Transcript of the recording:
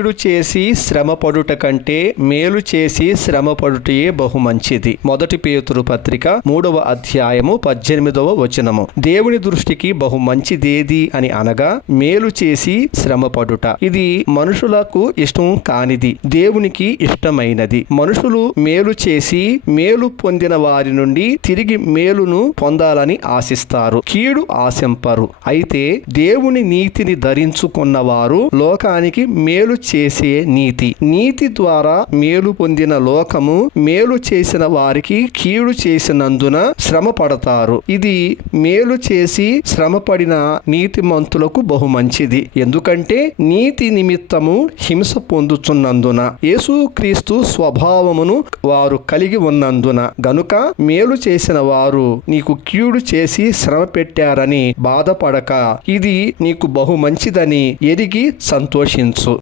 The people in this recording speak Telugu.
కీడు చేసి శ్రమపడుట కంటే మేలు చేసి శ్రమపడుటయే బహు మంచిది. 1 పేతురు పత్రిక 3వ అధ్యాయము 18వ వచనము. దేవుని దృష్టికి బహు మంచిదేది అని అనగా మేలు చేసి శ్రమపడుట. ఇది మనుషులకు ఇష్టం కానిది, దేవునికి ఇష్టమైనది. మనుషులు మేలు చేసి మేలు పొందిన వారి నుండి తిరిగి మేలును పొందాలని ఆశిస్తారు, కీడు ఆశింపరు. అయితే దేవుని నీతిని ధరించుకున్న వారు లోకానికి మేలు చేసే నీతి ద్వారా మేలు పొందిన లోకము మేలు చేసిన వారికి కీడు చేసినందున శ్రమ పడతారు. ఇది మేలు చేసి శ్రమపడిన నీతిమంతులకు బహు మంచిది. ఎందుకంటే నీతి నిమిత్తము హింస పొందుచున్నందున, యేసుక్రీస్తు స్వభావమును వారు కలిగి ఉన్నందున. గనుక మేలు చేసిన వారు నీకు కీడు చేసి శ్రమ పెట్టారని బాధపడక ఇది నీకు బహు మంచిదని ఎరిగి సంతోషించు.